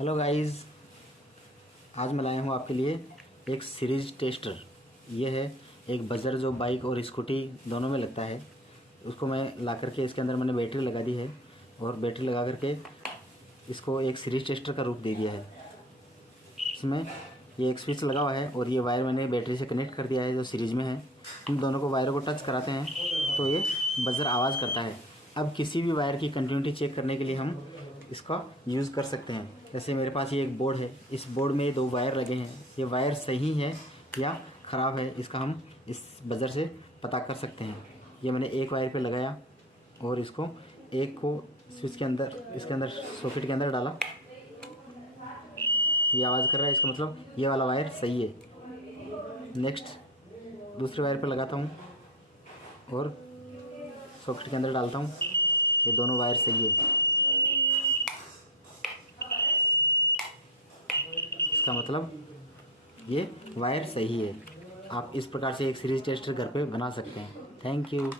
Hello guys, आज मैं लाया हूँ आपके लिए एक सीरीज टेस्टर। ये है एक बजर जो बाइक और स्कूटी दोनों में लगता है। उसको मैं ला करके इसके अंदर मैंने बैटरी लगा दी है और बैटरी लगा करके इसको एक सीरीज टेस्टर का रूप दे दिया है। इसमें ये एक स्विच लगा हुआ है और ये वायर मैंने बैटरी से कनेक्ट कर दिया है जो सीरीज में है। इन दोनों को वायरों को टच कराते हैं तो ये बजर आवाज़ करता है। अब किसी भी वायर की कंटिन्यूटी चेक करने के लिए हम इसका यूज़ कर सकते हैं। जैसे मेरे पास ये एक बोर्ड है, इस बोर्ड में 2 वायर लगे हैं। ये वायर सही है या ख़राब है इसका हम इस बजर से पता कर सकते हैं। ये मैंने एक वायर पे लगाया और इसको एक को स्विच के अंदर इसके अंदर सॉकेट के अंदर डाला। ये आवाज़ कर रहा है, इसका मतलब ये वाला वायर सही है। नेक्स्ट दूसरे वायर पे लगाता हूँ और सॉकेट के अंदर डालता हूँ। ये दोनों वायर सही है, इसका मतलब ये वायर सही है। आप इस प्रकार से एक सीरीज टेस्टर घर पे बना सकते हैं। Thank you.